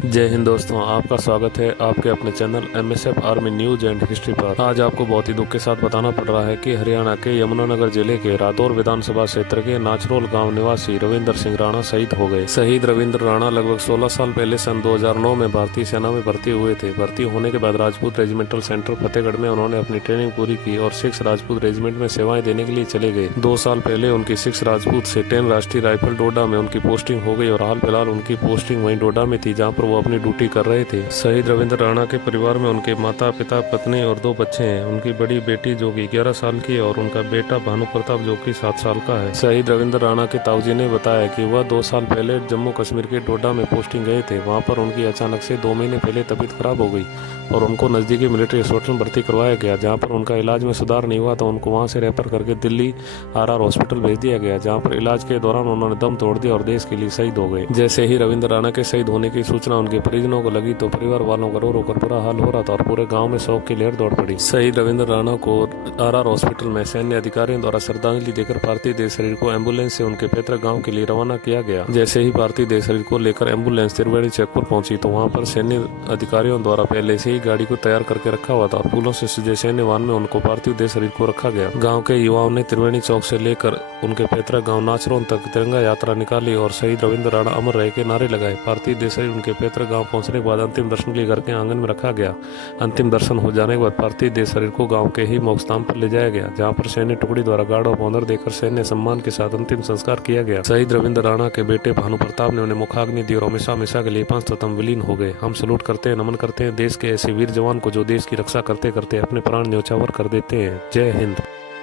जय हिंद दोस्तों, आपका स्वागत है आपके अपने channel MSF army news and history पर। आज आपको बहुत ही दुख के साथ बताना पड़ रहा है कि हरियाणा के यमुनानगर जिले के रादौर विधानसभा क्षेत्र के नाचरोल गांव निवासी रविंदर सिंह राणा शहीद हो गए। शहीद रविंदर राणा लगभग 16 साल पहले सन 2009 में भारतीय सेना में भर्ती हुए थे। भर्ती होने के बाद राजपूत रेजिमेंटल सेंटर फतेहगढ़ में उन्होंने अपनी ट्रेनिंग पूरी की और 6 राजपूत रेजिमेंट में सेवाएं देने के लिए चले गए। 2 साल पहले उनकी 6 राजपूत से 10 राष्ट्रीय राइफल डोडा में उनकी पोस्टिंग हो गई और हाल फिलहाल उनकी पोस्टिंग वहीं डोडा में थी, जहाँ पर वो अपनी ड्यूटी कर रहे थे। शहीद रविंद्र राणा के परिवार में उनके माता पिता, पत्नी और 2 बच्चे हैं। उनकी बड़ी बेटी जो कि 11 साल की है और उनका बेटा भानु प्रताप जो कि 7 साल का है। शहीद रविंद्र राणा के ताऊजी ने बताया कि वह 2 साल पहले जम्मू कश्मीर के डोडा में पोस्टिंग गए थे। वहां पर उनकी अचानक से 2 महीने पहले तबीयत खराब हो गई और उनको नजदीकी मिलिट्री हॉस्पिटल में भर्ती करवाया गया। जहां पर उनका इलाज में सुधार नहीं हुआ तो उनको वहां से रेफर करके दिल्ली आरआर हॉस्पिटल भेज दिया गया, जहां पर इलाज के दौरान उन्होंने दम तोड़ दिया और देश के लिए शहीद हो गए। जैसे ही रविंद्र राणा के शहीद होने की सूचना उनके परिजनों को लगी तो परिवार वालों का रो रो कर बुरा हाल हो रहा था और पूरे गांव में शोक की लहर दौड़ पड़ी। शहीद रविंद्र राणा को आरआर हॉस्पिटल में सैन्य अधिकारियों द्वारा श्रद्धांजलि देकर पार्थिव देह शरीर को एम्बुलेंस से उनके पैतृक गांव के लिए रवाना किया गया। जैसे ही पार्थिव देह शरीर को लेकर एम्बुलेंस त्रिवेणी चेकपुर पहुंची तो वहां पर सैन्य अधिकारियों द्वारा पहले से ही गाड़ी को तैयार करके रखा हुआ था और फूलों से सजे सैन्य वाहन में उनको पार्थिव देह शरीर को रखा गया। गाँव के युवाओं ने त्रिवेणी चौक से लेकर उनके पैतृक गाँव नाचरोल तक तिरंगा यात्रा निकाली और शहीद रविंद्र राणा अमर रहे के नारे लगाए। पार्थिव देह शरीर उनके पैतृक गाँव पहुंचने के बाद अंतिम दर्शन के लिए घर के आंगन में रखा गया। अंतिम दर्शन हो जाने के बाद पार्थिव देह शरीर को गांव के ही मोक्षधाम पर ले जाया गया, जहां पर सैन्य टुकड़ी द्वारा गार्ड ऑफ ऑनर देकर सैन्य सम्मान के साथ अंतिम संस्कार किया गया। शहीद रविंद्र राणा के बेटे भानु प्रताप ने उन्हें मुखाग्नि दी और हमेशा हमेशा के लिए पंचतत्व विलीन हो गए। हम सलूट करते हैं, नमन करते हैं देश के ऐसे वीर जवान को जो देश की रक्षा करते करते अपने प्राण न्यौछावर कर देते हैं। जय हिंद।